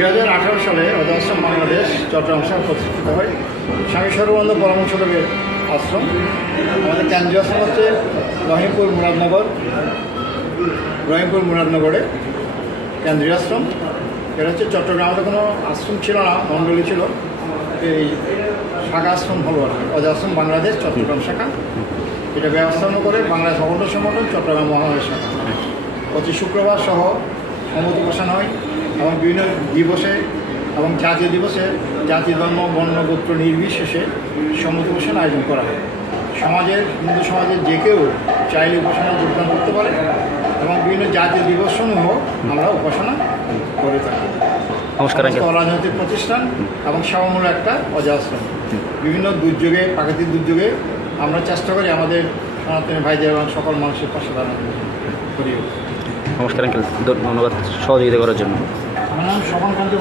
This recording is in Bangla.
2018 সালে অজায় আশ্রম বাংলাদেশ চট্টগ্রাম শাখা প্রতিষ্ঠিত হয়। স্বামী সর্বানন্দ পরমহংসদেবের আশ্রম। আমাদের কেন্দ্রীয় আশ্রম হচ্ছে রহিমপুর মুরাদনগরে কেন্দ্রীয় আশ্রম। এটা হচ্ছে চট্টগ্রামে কোনো আশ্রম ছিল না, মণ্ডলী ছিল। এই শাখা আশ্রম হলো আর কি অজায় আশ্রম বাংলাদেশ চট্টগ্রাম শাখা। এটা ব্যবস্থাপনা করে বাংলাদেশ অবন্য সংগঠন চট্টগ্রাম মহানগর শাখা। প্রতি শুক্রবার সহ সমতি বসানো হয় এবং বিভিন্ন দিবসে এবং জাতীয় দিবসে জাতি ধর্ম বর্ণ গোত্র নির্বিশেষে সমতি উপাসনা আয়োজন করা হয়। হিন্দু সমাজের যে কেউ চাইলে উপাসনা যোগদান করতে পারে এবং বিভিন্ন জাতীয় দিবস সমূহ আমরা উপাসনা করে থাকি। রাজনৈতিক প্রতিষ্ঠান এবং সেবামূলক একটা অজায় আশ্রম। বিভিন্ন দুর্যোগে, প্রাকৃতিক দুর্যোগে আমরা চেষ্টা করি আমাদের সনাতনী ভাইদের এবং সকল মানুষের পাশে দাঁড়ানো করি। নমস্কার আঙ্কেল, ধন্যবাদ সহযোগিতা করার জন্য। আমার নাম স্বপন কান্তি।